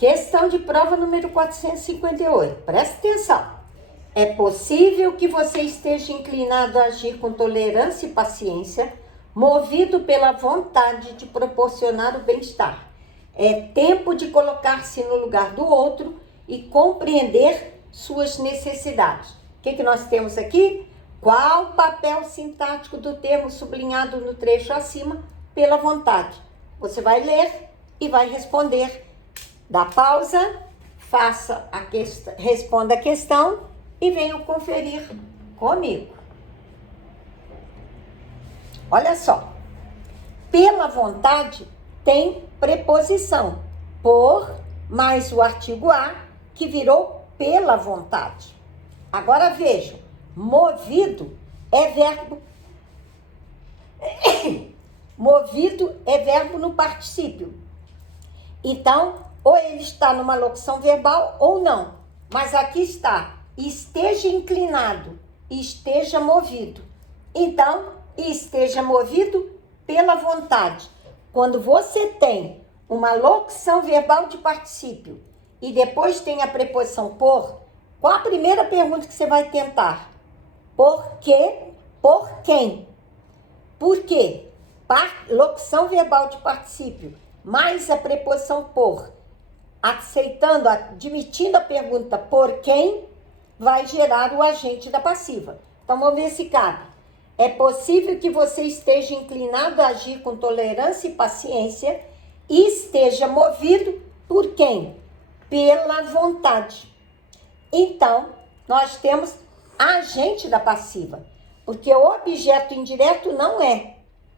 Questão de prova número 458. Presta atenção. É possível que você esteja inclinado a agir com tolerância e paciência, movido pela vontade de proporcionar o bem-estar. É tempo de colocar-se no lugar do outro e compreender suas necessidades. O que nós temos aqui? Qual o papel sintático do termo sublinhado no trecho acima? Pela vontade. Você vai ler e vai responder. Dá pausa, faça a questão, responda a questão e venha conferir comigo. Olha só. Pela vontade tem preposição por mais o artigo a, que virou pela vontade. Agora vejam, movido é verbo. Movido é verbo no particípio. Então, ou ele está numa locução verbal ou não. Mas aqui está, esteja inclinado, esteja movido. Então, esteja movido pela vontade. Quando você tem uma locução verbal de particípio e depois tem a preposição por, qual a primeira pergunta que você vai tentar? Por quê? Por quem? Por quê? Locução verbal de particípio mais a preposição por, admitindo a pergunta por quem, vai gerar o agente da passiva. Então, vamos ver se cabe. É possível que você esteja inclinado a agir com tolerância e paciência e esteja movido por quem? Pela vontade. Então, nós temos agente da passiva, porque o objeto indireto não é.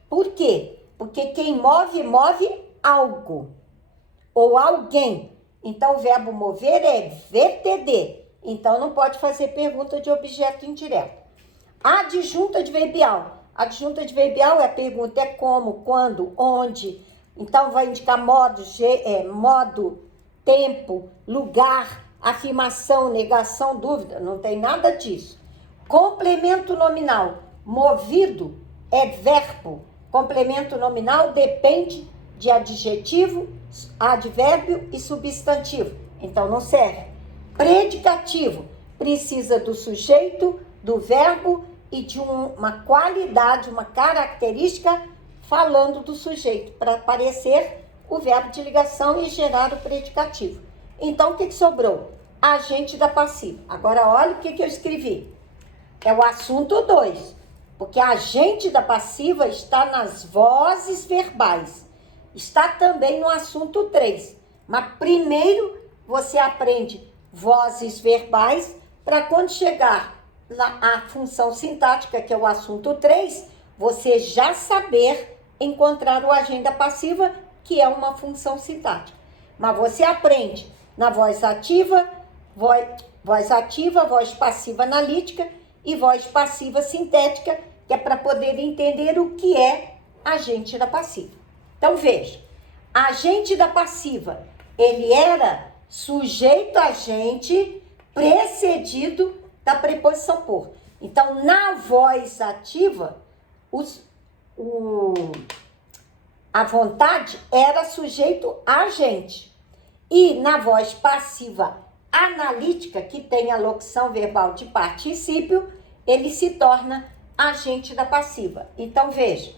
Por quê? Porque quem move, move algo ou alguém. Então, o verbo mover é VTD. Então, não pode fazer pergunta de objeto indireto. Adjunta adverbial. Adjunta adverbial é a pergunta é como, quando, onde. Então, vai indicar modo, tempo, lugar, afirmação, negação, dúvida. Não tem nada disso. Complemento nominal. Movido é verbo. Complemento nominal depende de adjetivo, advérbio e substantivo. Então, não serve. Predicativo. Precisa do sujeito, do verbo e de uma qualidade, uma característica falando do sujeito, para aparecer o verbo de ligação e gerar o predicativo. Então, o que sobrou? Agente da passiva. Agora, olha o que eu escrevi. É o assunto 2, porque agente da passiva está nas vozes verbais. Está também no assunto 3. Mas primeiro você aprende vozes verbais para quando chegar à função sintática, que é o assunto 3, você já saber encontrar o agente da passiva, que é uma função sintática. Mas você aprende na voz ativa, voz passiva analítica e voz passiva sintética, que é para poder entender o que é agente da passiva. Então, veja, agente da passiva, ele era sujeito agente precedido da preposição por. Então, na voz ativa, a vontade era sujeito agente. E na voz passiva analítica, que tem a locução verbal de particípio, ele se torna agente da passiva. Então, veja,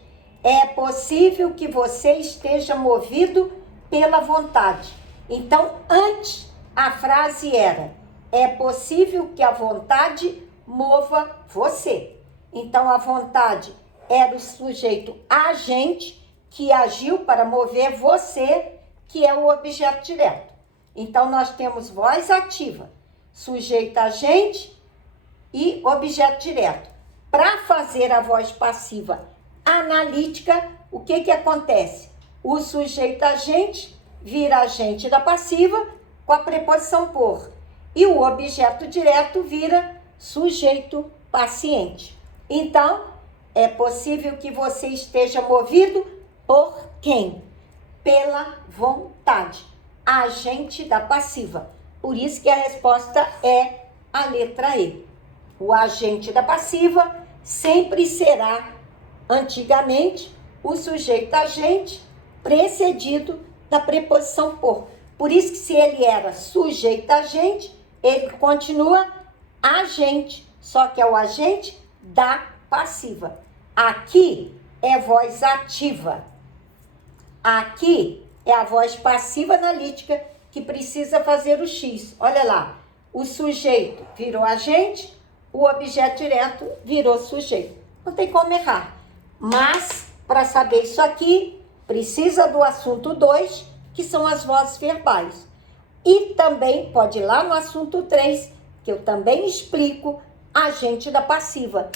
é possível que você esteja movido pela vontade. Então, antes, a frase era, é possível que a vontade mova você. Então, a vontade era o sujeito agente que agiu para mover você, que é o objeto direto. Então, nós temos voz ativa, sujeito agente e objeto direto. Para fazer a voz passiva analítica, o que acontece? O sujeito agente vira agente da passiva com a preposição por. E o objeto direto vira sujeito paciente. Então, é possível que você esteja movido por quem? Pela vontade. Agente da passiva. Por isso que a resposta é a letra E. O agente da passiva sempre será, antigamente, o sujeito agente precedido da preposição por. Por isso que se ele era sujeito agente, ele continua agente, só que é o agente da passiva. Aqui é voz ativa. Aqui é a voz passiva analítica que precisa fazer o X. Olha lá, o sujeito virou agente, o objeto direto virou sujeito. Não tem como errar. Mas, para saber isso aqui, precisa do assunto 2, que são as vozes verbais. E também pode ir lá no assunto 3, que eu também explico agente da passiva,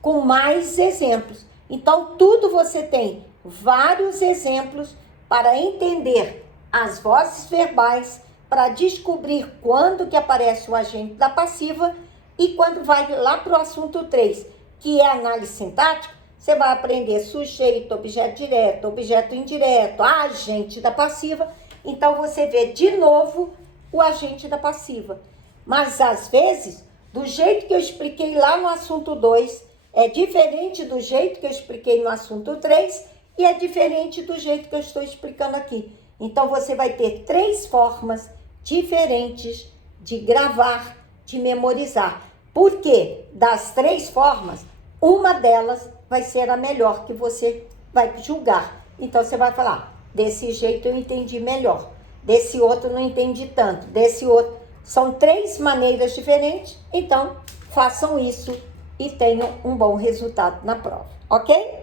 com mais exemplos. Então, tudo você tem vários exemplos para entender as vozes verbais, para descobrir quando que aparece o agente da passiva e quando vai lá para o assunto 3, que é análise sintática, você vai aprender sujeito, objeto direto, objeto indireto, agente da passiva. Então, você vê de novo o agente da passiva. Mas, às vezes, do jeito que eu expliquei lá no assunto 2, é diferente do jeito que eu expliquei no assunto 3 e é diferente do jeito que eu estou explicando aqui. Então, você vai ter 3 formas diferentes de gravar, de memorizar. Porque das 3 formas, uma delas vai ser a melhor que você vai julgar. Então, você vai falar, desse jeito eu entendi melhor, desse outro não entendi tanto, desse outro. São 3 maneiras diferentes, então façam isso e tenham um bom resultado na prova, ok?